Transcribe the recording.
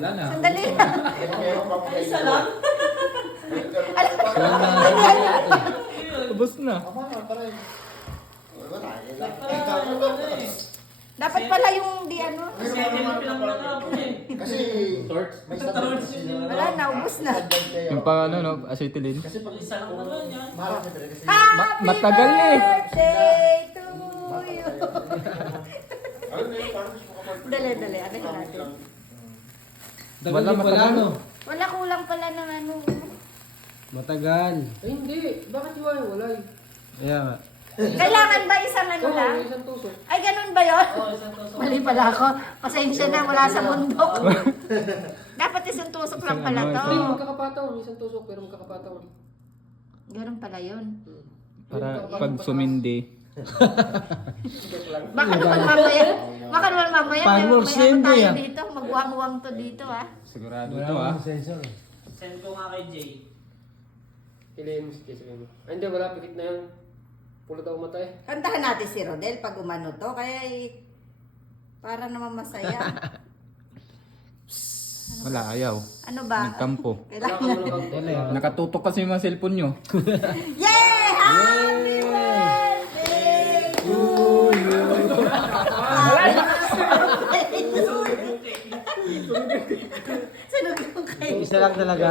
Wala na. Sandali lang. Isa lang. Ubus na. Dapat pala yung di ano. Kasi may Torch. Wala na, ubos na. Yung pa ano, no, acetylene. Kasi pag Isa lang naman yan. mahal ka talaga kasi Happy matagal eh. birthday to you. Dali. Ano yun natin? Wala matagal. Wala, kulang pala ng ano. Matagal. Ay, hindi. Bakit hiwa-hiwalay? Kaya nga. Kailangan ba isang ano Oo, lang? isang tusok. Ay, ganun ba yun? Oo, isang tusok. Mali pala ako. Pasensya na, mula sa bundok. Dapat isang tusok lang pala to. Hindi, magkakapataon. Isang tusok, pero magkakapataon. Ganun pala yun. Para pag sumindi. Baka naman mamaya, Fireworks may ano din, tayo ah. dito. Magwang-wang to dito ah. Sigurado Wala to ah. akong sensor. Send ko nga kay Jay. Piliin mo si Jessica mo. Ay, hindi. Wala. Pikit na yan. Pulot ako matay. Kantahan natin si Rodel pag umano to. Kaya para naman masaya. Wala, ayaw. Ano ba? Nagtampo. Wala Kailangan ka muna bang Wala yun. Nakatutok kasi yung mga cellphone nyo. Yay! Happy birthday to you! Sunog yung cake. Isa lang talaga.